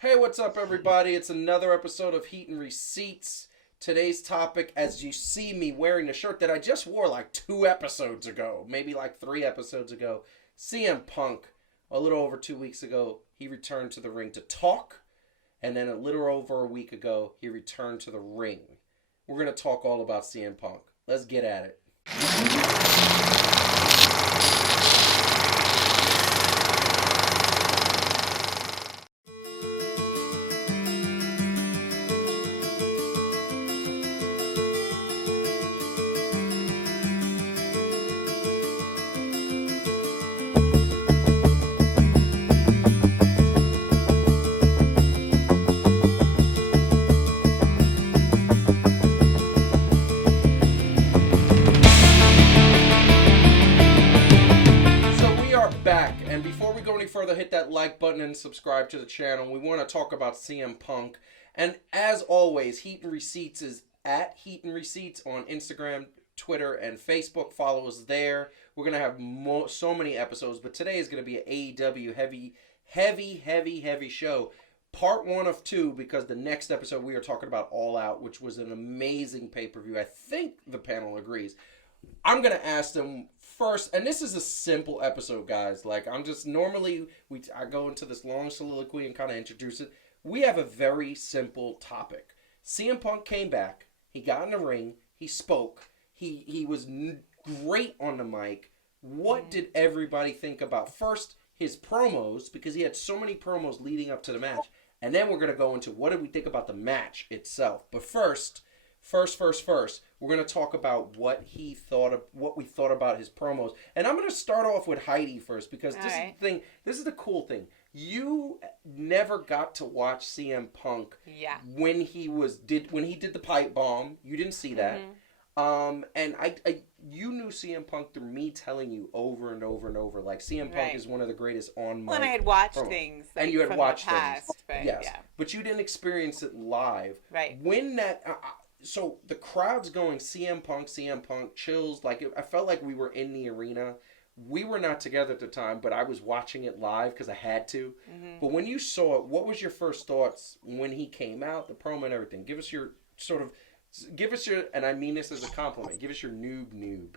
Hey, what's up, everybody? It's another episode of Heat and Receipts. Today's topic, as you see me wearing a shirt that I just wore like 2 episodes ago, maybe like 3 episodes ago, CM Punk, a little over 2 weeks ago, he returned to the ring to talk, and then a little over a week ago, he returned to the ring. We're going to talk all about CM Punk. Let's get at it. Further, hit that like button and subscribe to the channel. We want to talk about CM Punk, and as always, Heat and Receipts is at Heat and Receipts on Instagram, Twitter, and Facebook. Follow us there. We're gonna have so many episodes, but today is gonna be an AEW heavy show, part 1 of 2, because the next episode we are talking about All Out, which was an amazing pay-per-view. I think the panel agrees. I'm gonna ask them first, and this is a simple episode, guys. Like, I'm just normally I go into this long soliloquy and kind of introduce it. We have a very simple topic. CM Punk came back. He got in the ring. He spoke. He was great on the mic. What did everybody think about first his promos, because he had so many promos leading up to the match, and then we're gonna go into what did we think about the match itself. But first, we're going to talk about what we thought about his promos. And I'm going to start off with Heidi first, because this is the thing. This is the cool thing. You never got to watch CM Punk when he did the pipe bomb. You didn't see that. And you knew CM Punk through me telling you over and over and over, like, CM Punk is one of the greatest on mic. Well, and I had watched things, like, and you had watched past, things, but, yes, but you didn't experience it live. Right. When that. So the crowd's going CM Punk, chills. Like, I felt like we were in the arena. We were not together at the time, but I was watching it live because I had to. But when you saw it, what was your first thoughts when he came out, the promo and everything? Give us your, and I mean this as a compliment, give us your noob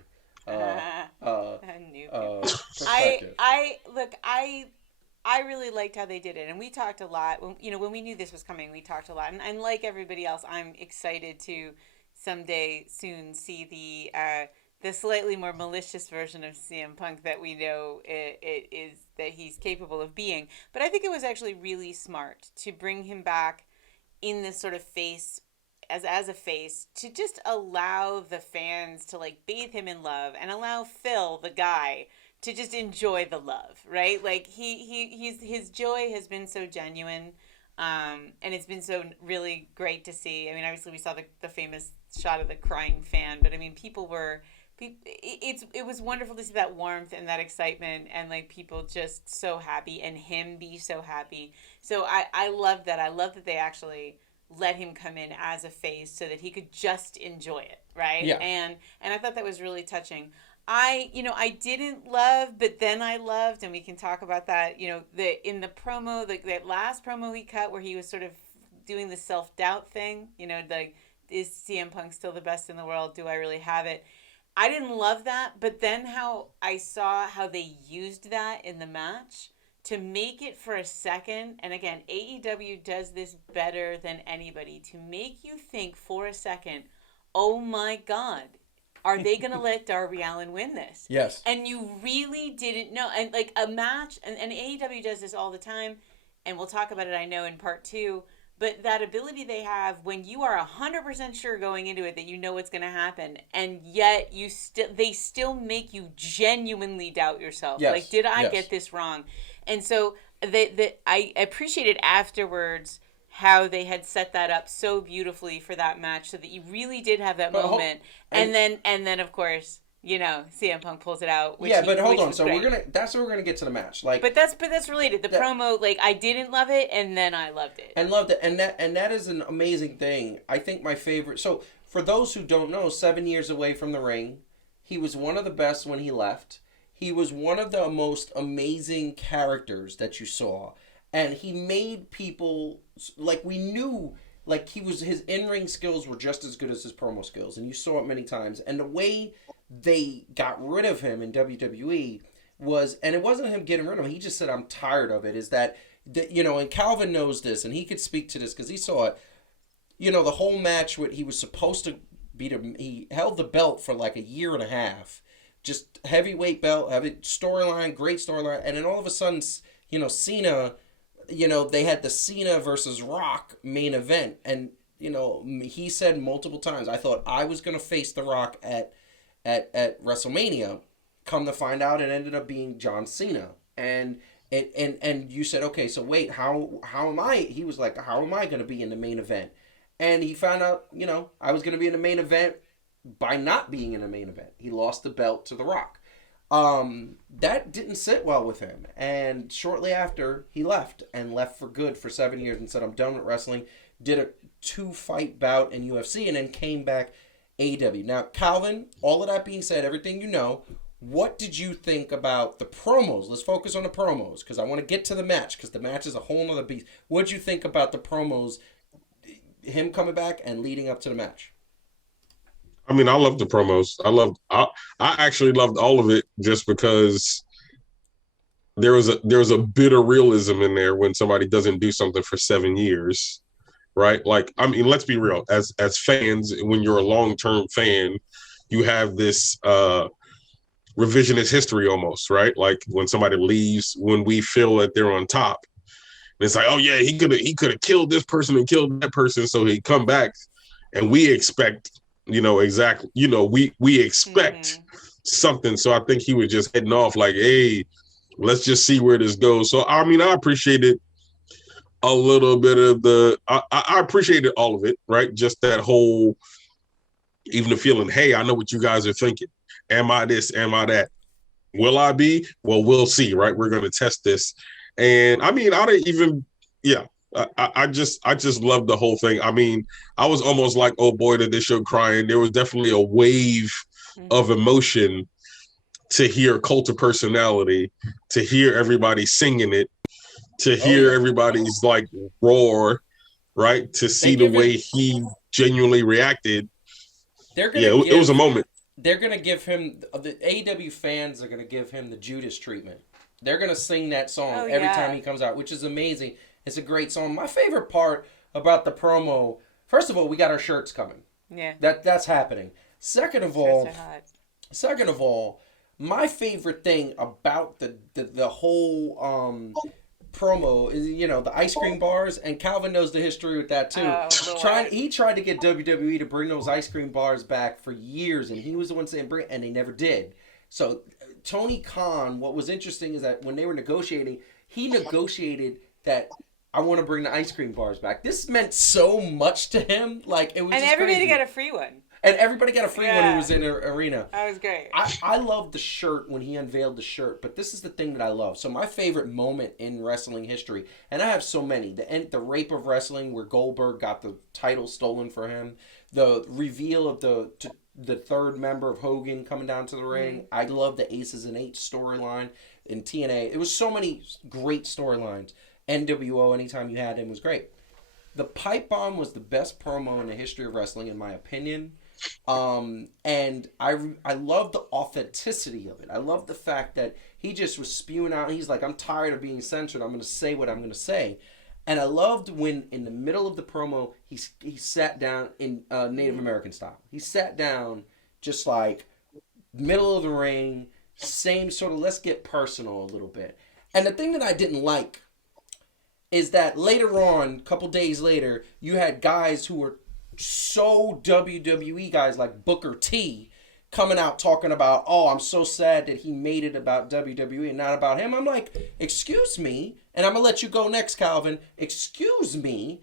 perspective. I really liked how they did it, and we talked a lot. When we knew this was coming, we talked a lot. And like everybody else, I'm excited to someday soon see the slightly more malicious version of CM Punk that we know it is that he's capable of being. But I think it was actually really smart to bring him back in this sort of face, as a face, to just allow the fans to, like, bathe him in love and allow Phil, the guy, to just enjoy the love, right? Like, his joy has been so genuine, and it's been so really great to see. I mean, obviously we saw the famous shot of the crying fan, but I mean, it was wonderful to see that warmth and that excitement, and, like, people just so happy, and him be so happy. So I love that. I love that they actually let him come in as a face so that he could just enjoy it, right? Yeah. And I thought that was really touching. I didn't love, but then I loved, and we can talk about that, in the promo, that last promo he cut where he was sort of doing the self-doubt thing, like, is CM Punk still the best in the world? Do I really have it? I didn't love that, but then how I saw how they used that in the match to make it for a second, and again, AEW does this better than anybody, to make you think for a second, oh my God, are they going to let Darby Allin win this? Yes. And you really didn't know. And, like, a match, and AEW does this all the time, and we'll talk about it, I know, in part 2, but that ability they have when you are 100% sure going into it that you know what's going to happen, and yet they still make you genuinely doubt yourself. Yes. Like, did I get this wrong? And so I appreciated afterwards how they had set that up so beautifully for that match, so that you really did have that moment. And then of course, CM Punk pulls it out. But hold on. So that's where we're gonna get to the match. Like, but that's related. The promo, like, I didn't love it, and then I loved it. And that is an amazing thing. I think my favorite. So for those who don't know, 7 years away from the ring, he was one of the best when he left. He was one of the most amazing characters that you saw. and he made people like we knew like his in-ring skills were just as good as his promo skills, and you saw it many times. And the way they got rid of him in WWE was, and it wasn't him getting rid of him, he just said I'm tired of it, is that and Calvin knows this and he could speak to this because he saw it. The whole match what he was supposed to beat him, he held the belt for like a year and a half, just heavyweight belt, heavy storyline, great storyline, and then all of a sudden, Cena, they had the Cena versus Rock main event, and he said multiple times, I thought I was gonna face the Rock at WrestleMania. Come to find out, it ended up being John Cena, and you said, okay, so wait, how am I? He was like, how am I gonna be in the main event? And he found out, I was gonna be in the main event by not being in the main event. He lost the belt to The Rock. That didn't sit well with him. And shortly after, he left for good for 7 years and said, I'm done with wrestling. Did a 2-fight bout in UFC and then came back AEW. Now, Calvin, all of that being said, everything you know, what did you think about the promos? Let's focus on the promos because I want to get to the match because the match is a whole nother beast. What did you think about the promos, him coming back and leading up to the match? I mean, I love the promos. I actually loved all of it just because there was a bit of realism in there when somebody doesn't do something for 7 years, right? Like, I mean, let's be real. As fans, when you're a long-term fan, you have this revisionist history almost, right? Like when somebody leaves, when we feel that they're on top, and it's like, oh yeah, he could have killed this person and killed that person, so he come back, and we expect. Exactly. We expect something. So I think he was just heading off like, hey, let's just see where this goes. So, I mean, I appreciated a little bit of I appreciated all of it, right? Just that whole, even the feeling, hey, I know what you guys are thinking. Am I this? Am I that? Will I be? Well, we'll see, right? We're going to test this. And I mean, I didn't even, yeah. I just loved the whole thing. I mean, I was almost like, oh boy, did this show crying. There was definitely a wave of emotion to hear Cult of Personality, to hear everybody singing it, to hear everybody's like roar, right? To see the way he genuinely reacted. It was a moment. They're going to give him, the AEW fans are going to give him the Judas treatment. They're going to sing that song every time he comes out, which is amazing. It's a great song. My favorite part about the promo, first of all, we got our shirts coming. Yeah. That's happening. Second of all, my favorite thing about the whole promo is, the ice cream bars, and Calvin knows the history with that too. He tried to get WWE to bring those ice cream bars back for years, and he was the one saying bring, and they never did. So Tony Khan, what was interesting is that when they were negotiating, he negotiated that I want to bring the ice cream bars back. This meant so much to him. Like, it was and just everybody crazy. got a free one. And everybody got a free one who was in the arena. That was great. I loved the shirt when he unveiled the shirt, but this is the thing that I love. So my favorite moment in wrestling history, and I have so many, the rape of wrestling where Goldberg got the title stolen for him, the reveal of the third member of Hogan coming down to the ring. I love the Aces and Eights storyline in TNA. It was so many great storylines. NWO, anytime you had him, was great. The pipe bomb was the best promo in the history of wrestling, in my opinion. And I love the authenticity of it. I love the fact that he just was spewing out. He's like, I'm tired of being censored. I'm going to say what I'm going to say. And I loved when, in the middle of the promo, he sat down in Native American style. He sat down just like middle of the ring, same sort of, let's get personal a little bit. And the thing that I didn't like is that later on, a couple days later, you had guys who were so WWE guys like Booker T coming out talking about, oh, I'm so sad that he made it about WWE and not about him. I'm like, excuse me, and I'm going to let you go next, Calvin. Excuse me.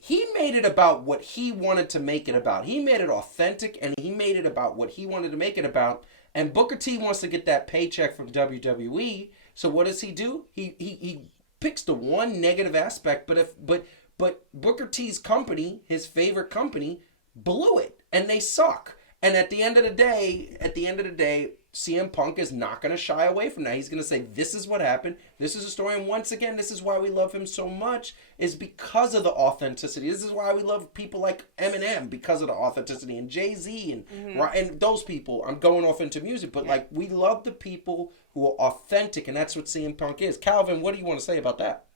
He made it about what he wanted to make it about. He made it authentic, and he made it about what he wanted to make it about. And Booker T wants to get that paycheck from WWE. So what does he do? He picks the one negative aspect, but Booker T's company, his favorite company, blew it, and they suck. And at the end of the day, CM Punk is not going to shy away from that. He's going to say, this is what happened. This is a story. And once again, this is why we love him so much, is because of the authenticity. This is why we love people like Eminem, because of the authenticity, and Jay-Z and those people. I'm going off into music, but like, we love the people who are authentic, and that's what CM Punk is. Calvin, what do you want to say about that?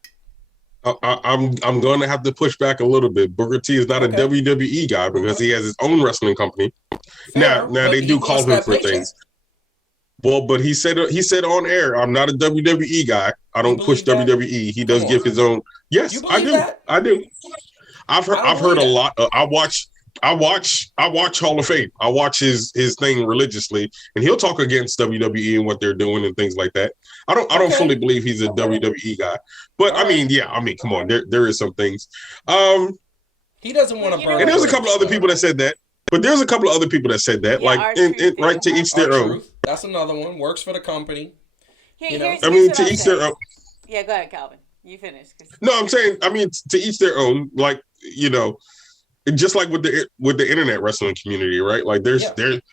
I'm going to have to push back a little bit. Booker T is not a WWE guy because he has his own wrestling company. Fair, now they do call him for things. Well, but he said on air, I'm not a WWE guy. I don't push WWE. He does give his own. Yes, I do. That? I do. I've heard a lot. I watch Hall of Fame. I watch his thing religiously, and he'll talk against WWE and what they're doing and things like that. I don't fully believe he's a WWE guy, but come on, there is some things. He doesn't want to burn. And there's a couple of other people that said that. But there's a couple of other people that said that, right, to each their own. That's another one. Works for the company. To each their own. Yeah, go ahead, Calvin. You finish. No, I'm saying, to each their own. Like, just like with the internet wrestling community, right? Like, there's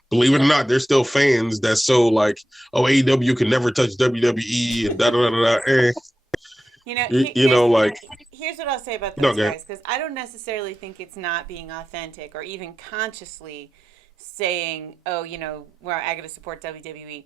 believe it or not, there's still fans that's so like, oh, AEW can never touch WWE and da da da da. Here's what I'll say about those guys, because I don't necessarily think it's not being authentic or even consciously saying, oh, where I got to support WWE.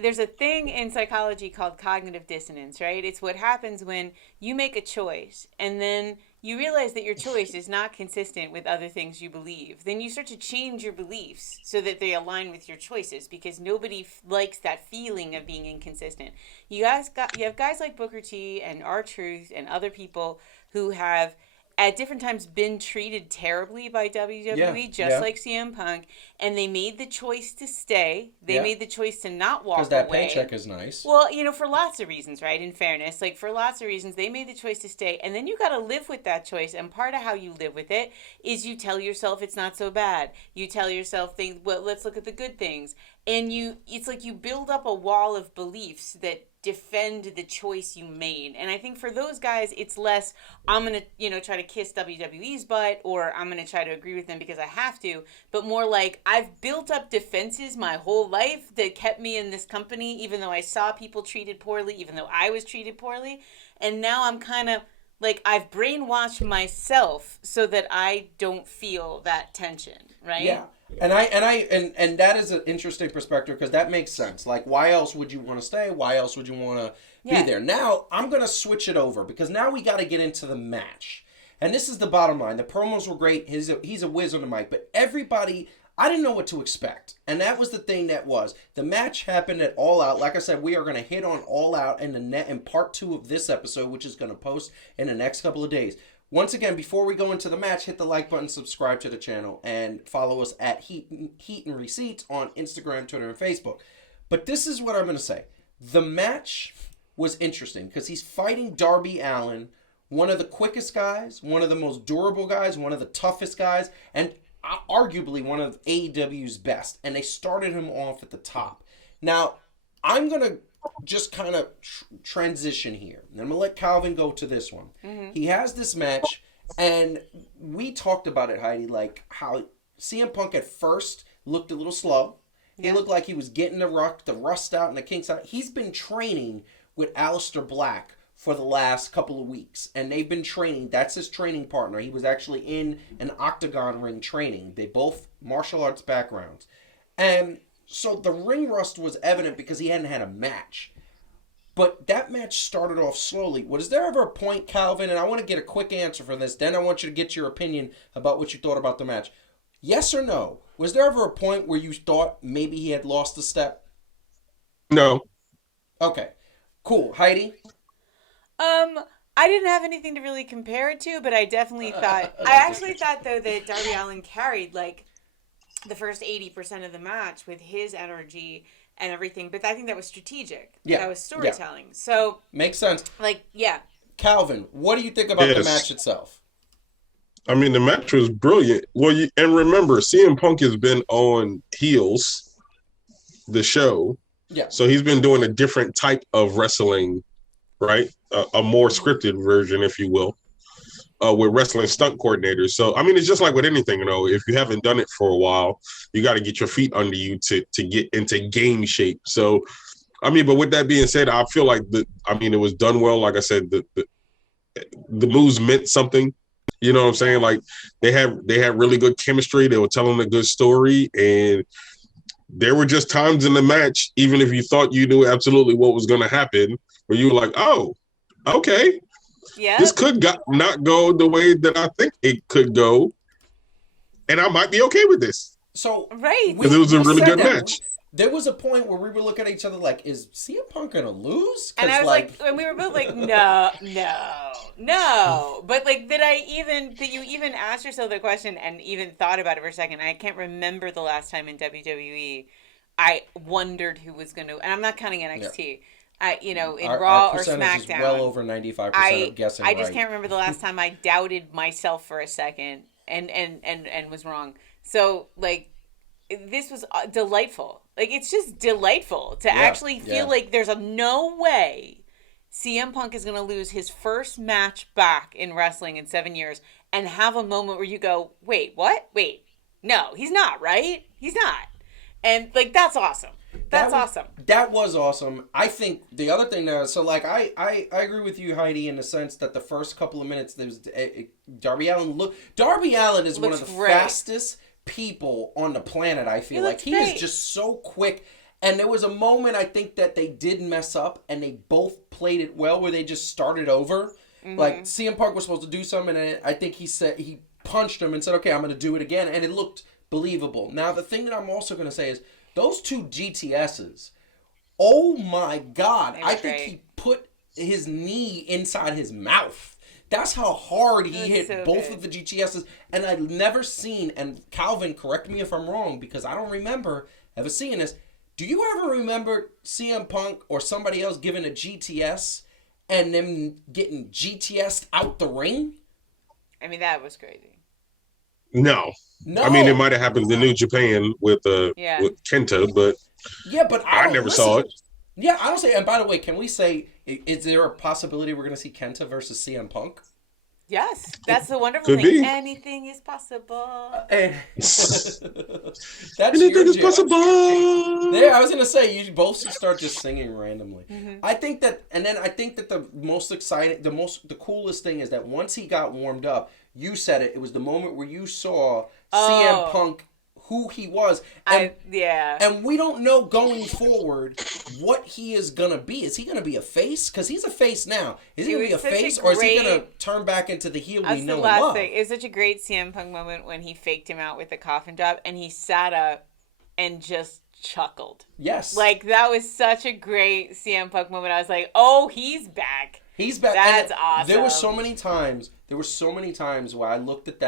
There's a thing in psychology called cognitive dissonance, right? It's what happens when you make a choice and then you realize that your choice is not consistent with other things you believe. Then you start to change your beliefs so that they align with your choices, because nobody likes that feeling of being inconsistent. You have guys like Booker T and R-Truth and other people who have at different times been treated terribly by WWE, like CM Punk, and they made the choice to stay. They made the choice to not walk away. Because that paycheck is nice. Well, for lots of reasons, right? In fairness, like for lots of reasons, they made the choice to stay, and then you got to live with that choice. And part of how you live with it is you tell yourself it's not so bad. You tell yourself things. Well, let's look at the good things, and it's like you build up a wall of beliefs that defend the choice you made. And I think for those guys, it's less, I'm going to, try to kiss WWE's butt, or I'm going to try to agree with them because I have to, but more like I've built up defenses my whole life that kept me in this company, even though I saw people treated poorly, even though I was treated poorly. And now I'm kind of like, I've brainwashed myself so that I don't feel that tension, right? Yeah. And that is an interesting perspective, because that makes sense. Like, why else would you want to stay? Why else would you want to be there? Now, I'm going to switch it over, because now we got to get into the match. And this is the bottom line. The promos were great. He's a whiz on the mic. But everybody, I didn't know what to expect. And that was the thing that was. The match happened at All Out. Like I said, we are going to hit on All Out in part 2 of this episode, which is going to post in the next couple of days. Once again, before we go into the match, hit the like button, subscribe to the channel, and follow us at Heat and Receipts on Instagram, Twitter, and Facebook. But this is what I'm going to say. The match was interesting because he's fighting Darby Allin, one of the quickest guys, one of the most durable guys, one of the toughest guys, and arguably one of AEW's best. And they started him off at the top. Now, I'm going to just kind of transition here. And I'm going to let Calvin go to this one. Mm-hmm. He has this match, and we talked about it, Heidi, like how CM Punk at first looked a little slow. He looked like he was getting the rust out and the kinks out. He's been training with Aleister Black for the last couple of weeks, and they've been training. That's his training partner. He was actually in an octagon ring training. They both martial arts backgrounds. And so the ring rust was evident because he hadn't had a match. But that match started off slowly. Was there ever a point, Calvin, and I want to get a quick answer for this, then I want you to get your opinion about what you thought about the match. Yes or no? Was there ever a point where you thought maybe he had lost a step? No. Okay. Cool. Heidi? I didn't have anything to really compare it to, but I definitely thought... I actually thought, though, that Darby Allin carried, like, the first 80% of the match with his energy and everything, but I think that was strategic. Yeah. That was storytelling. Yeah. So makes sense. Like, yeah. Calvin, what do you think about the match itself? I mean, the match was brilliant. Well, and remember, CM Punk has been on Heels, the show. Yeah. So he's been doing a different type of wrestling, right? A more scripted version, if you will. with wrestling stunt coordinators. So I mean, it's just like with anything, if you haven't done it for a while, you got to get your feet under you to get into game shape. So I mean, but with that being said, I feel like it was done well. Like I said, the moves meant something. You know what I'm saying? Like they had really good chemistry. They were telling a good story, and there were just times in the match, even if you thought you knew absolutely what was going to happen, where you were like, "Oh, okay, this could not go the way that I think it could go, and I might be okay with this." So right, because it was a really good match. There was a point where we were looking at each other like, "Is CM Punk gonna lose?" And I was and we were both like, "No." But like, that you even asked yourself the question and even thought about it for a second? I can't remember the last time in WWE I wondered who was going to, and I'm not counting NXT. Yeah. In Raw or SmackDown, is well over 95% of guessing. I just can't remember the last time I doubted myself for a second and was wrong. So like, this was delightful. Like, it's just delightful to actually feel like there's no way CM Punk is going to lose his first match back in wrestling in 7 years and have a moment where you go, wait, what? Wait, no, he's not, right? He's not. And, like, that's awesome. That's awesome. That was awesome. I think the other thing now, so, like, I agree with you, Heidi, in the sense that the first couple of minutes, there was Darby Allin is one of the fastest people on the planet. I feel like he is just so quick, and there was a moment I think that they did mess up and they both played it well where they just started over. Like CM Punk was supposed to do something and I think he punched him and said, okay, I'm going to do it again, and it looked believable. Now the thing that I'm also going to say is those two GTSs, oh my God, I think he put his knee inside his mouth. That's how hard he hit both of the GTSs. And I've never seen, and Calvin, correct me if I'm wrong, because I don't remember ever seeing this. Do you ever remember CM Punk or somebody else giving a GTS and them getting GTS'd out the ring? I mean, that was crazy. No. I mean, it might have happened in New Japan with Kenta, but I never saw it. Yeah, I don't say. And by the way, can we say, is there a possibility we're going to see Kenta versus CM Punk? Yes, that's the wonderful thing. Anything is possible. That's anything is possible. There, I was going to say, you both should start just singing randomly. I think that the most exciting, the coolest thing is that once he got warmed up, you said it was the moment where you saw CM Punk, who he was. And we don't know going forward what he is going to be. Is he going to be a face? Because he's a face now. Is he going to be a face, or is he going to turn back into the heel we know and love? It was such a great CM Punk moment when he faked him out with the coffin drop and he sat up and just chuckled. Yes. Like, that was such a great CM Punk moment. I was like, oh, he's back. He's back. That's awesome. There were so many times where I looked at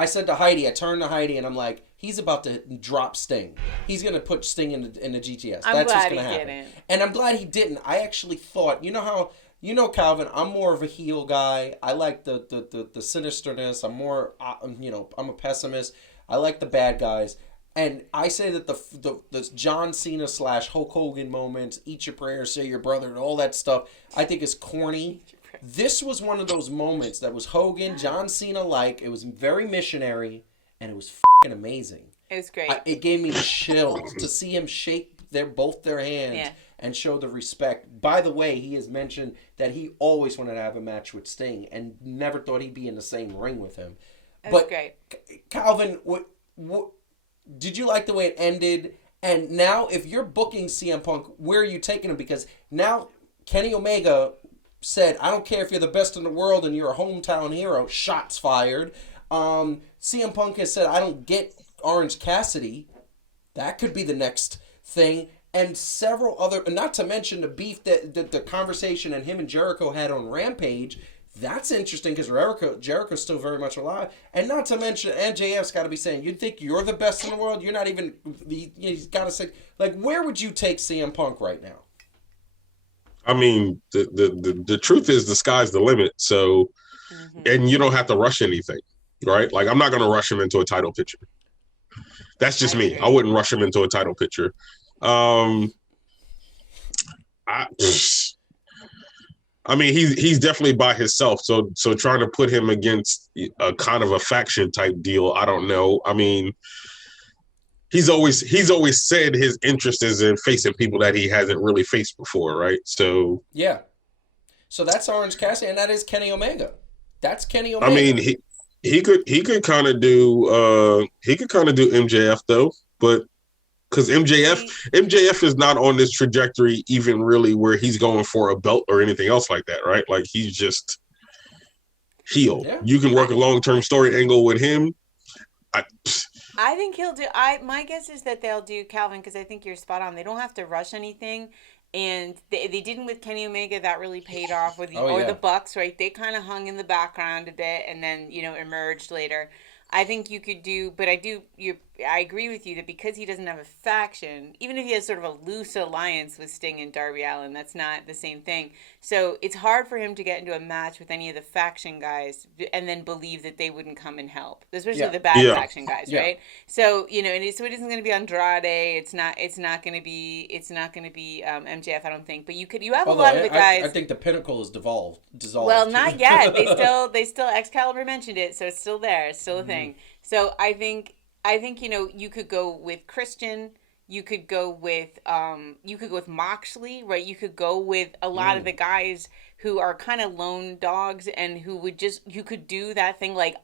I said to Heidi, I turned to Heidi and I'm like, he's about to drop Sting. He's going to put Sting in the GTS. That's what's going to happen. Didn't. And I'm glad he didn't. I actually thought, Calvin, I'm more of a heel guy. I like the sinisterness. I'm more, I'm a pessimist. I like the bad guys. And I say that the John Cena / Hulk Hogan moments, eat your prayers, say your brother, and all that stuff, I think is corny. This was one of those moments that was Hogan, John Cena-like. It was very missionary, and it was f***ing amazing. It was great. It gave me the chills to see him shake both their hands and show the respect. By the way, he has mentioned that he always wanted to have a match with Sting and never thought he'd be in the same ring with him. It was great. Calvin, what did you like the way it ended? And now, if you're booking CM Punk, where are you taking him? Because now Kenny Omega said, I don't care if you're the best in the world and you're a hometown hero. Shots fired. CM Punk has said, I don't get Orange Cassidy. That could be the next thing. And several other, not to mention the beef that the conversation and him and Jericho had on Rampage. That's interesting because Jericho's still very much alive. And not to mention, MJF's got to be saying, you think you're the best in the world? You're not even, he's got to say, like, where would you take CM Punk right now? I mean, the truth is the sky's the limit. So, and you don't have to rush anything, right? Like, I'm not going to rush him into a title picture. That's just me. I wouldn't rush him into a title picture. I I mean, he's definitely by himself. So trying to put him against a kind of a faction type deal, I don't know. I mean, he's always said his interest is in facing people that he hasn't really faced before, right? So Yeah. So that's Orange Cassidy, and that is Kenny Omega. That's Kenny Omega. I mean, he could kind of do MJF though, but because MJF is not on this trajectory even really where he's going for a belt or anything else like that, right? Like he's just heel. Yeah. You can work a long-term story angle with him. I think he'll do. My guess is that they'll do Calvin, because I think you're spot on. They don't have to rush anything, and they didn't with Kenny Omega. That really paid off with the Bucks, right? They kind of hung in the background a bit, and then emerged later. I think you could do, but I agree with you that because he doesn't have a faction, even if he has sort of a loose alliance with Sting and Darby Allin, that's not the same thing. So it's hard for him to get into a match with any of the faction guys and then believe that they wouldn't come and help, especially the bad faction guys, right? So so it isn't going to be Andrade. It's not going to be MJF. I don't think. But you have a lot of the guys. I think the Pinnacle is dissolved. Well, not yet. They still Excalibur mentioned it, so it's still there. It's still a thing. So I think you could go with Christian. You could go with Moxley, right? You could go with a lot of the guys who are kind of lone dogs and who would you could do that thing like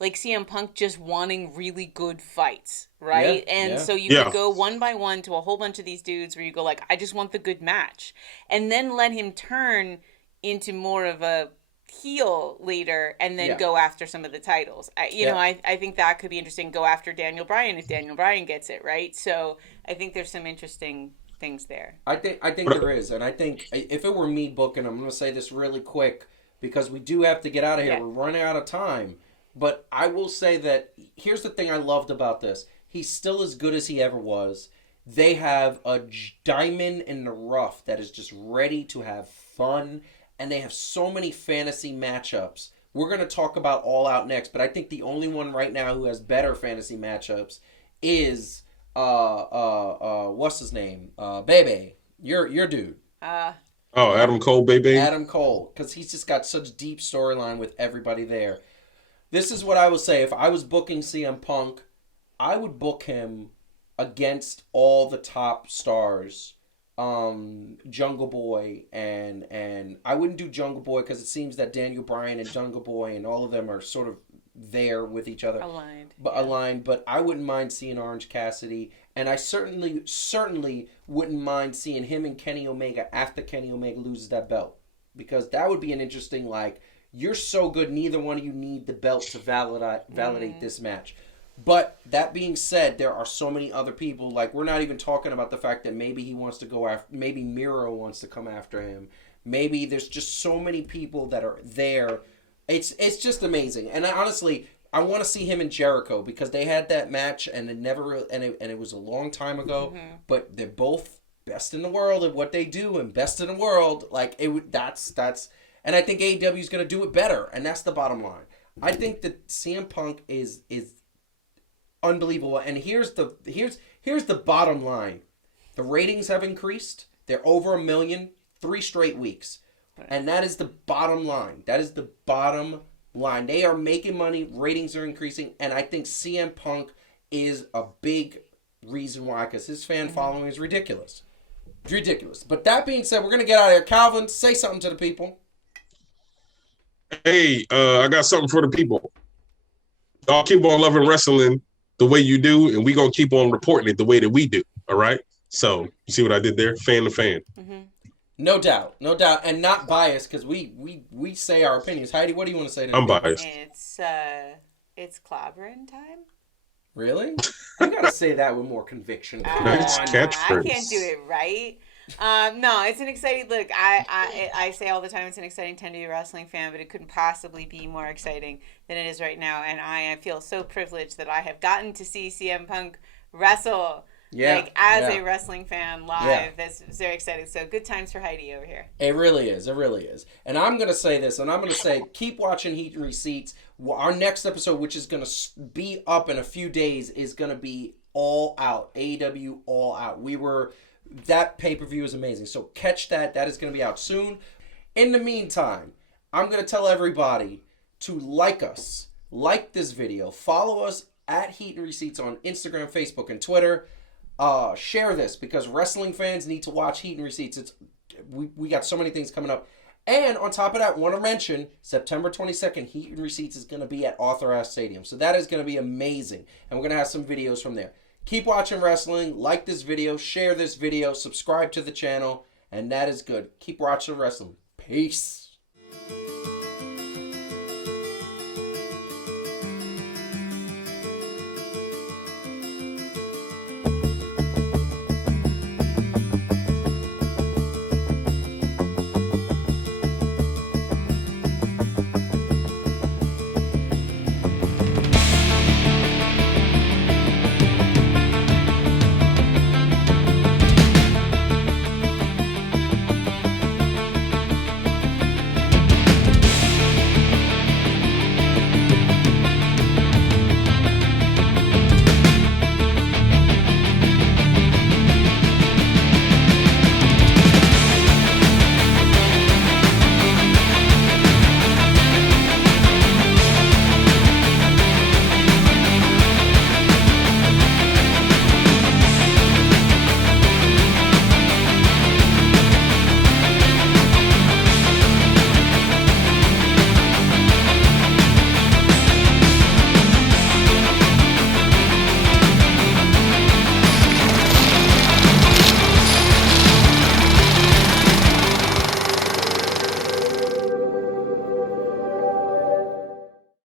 CM Punk just wanting really good fights, right? So you could go one by one to a whole bunch of these dudes where you go like, I just want the good match, and then let him turn into more of a heel later and then go after some of the titles. I think that could be interesting. Go after Daniel Bryan if Daniel Bryan gets it, right? So I think there's some interesting things there. I think there is, and I think if it were me booking, I'm going to say this really quick because we do have to get out of here. Yeah. We're running out of time, but I will say that here's the thing I loved about this. He's still as good as he ever was. They have a diamond in the rough that is just ready to have fun. And they have so many fantasy matchups. We're going to talk about All Out next, but I think the only one right now who has better fantasy matchups is what's his name? Bebe. Your dude. Adam Cole, Bebe. Adam Cole, because he's just got such deep storyline with everybody there. This is what I will say. If I was booking CM Punk, I would book him against all the top stars. Jungle Boy and I wouldn't do Jungle Boy because it seems that Daniel Bryan and Jungle Boy and all of them are sort of there with each other, aligned. But I wouldn't mind seeing Orange Cassidy, and I certainly wouldn't mind seeing him and Kenny Omega after Kenny Omega loses that belt, because that would be an interesting you're so good, neither one of you need the belt to validate this match. But that being said, there are so many other people. We're not even talking about the fact that maybe he wants to go after. Maybe Miro wants to come after him. Maybe there's just so many people that are there. It's just amazing. And honestly, I want to see him and Jericho because they had that match and it was a long time ago. Mm-hmm. But they're both best in the world at what they do and best in the world. That's and I think AEW is going to do it better, and that's the bottom line. I think that CM Punk is unbelievable, and here's the bottom line. The ratings have increased. They're over 1 million 3 straight weeks, and that is the bottom line. They are making money. Ratings are increasing, and I think CM Punk is a big reason why, because his fan following is ridiculous. It's ridiculous. But that being said, we're gonna get out of here. Calvin, say something to the people. Hey, I got something for the people. Y'all keep on loving wrestling the way you do, and we gonna keep on reporting it the way that we do. All right. So you see what I did there? Fan to fan. Mm-hmm. No doubt, and not biased because we say our opinions. Heidi, what do you want to say to I'm biased. It's clobbering time. Really? You gotta say that with more conviction. Nice catchphrase. I can't do it right. No, it's an exciting look. I say all the time it's an exciting time to be a wrestling fan, but it couldn't possibly be more exciting than it is right now. And I feel so privileged that I have gotten to see CM Punk wrestle. As a wrestling fan live. Yeah. That's very exciting. So good times for Heidi over here. It really is. And I'm going to say this, and I'm going to say, keep watching Heat and Receipts. Our next episode, which is going to be up in a few days, is going to be All Out. AEW All Out. That pay-per-view is amazing. So catch that. That is going to be out soon. In the meantime, I'm going to tell everybody to like us, like this video, follow us at Heat and Receipts on Instagram, Facebook, and Twitter. Share this because wrestling fans need to watch Heat and Receipts. We got so many things coming up. And on top of that, want to mention September 22nd, Heat and Receipts is going to be at Arthur Ashe Stadium. So that is going to be amazing. And we're going to have some videos from there. Keep watching wrestling. Like this video. Share this video. Subscribe to the channel. And that is good. Keep watching wrestling. Peace.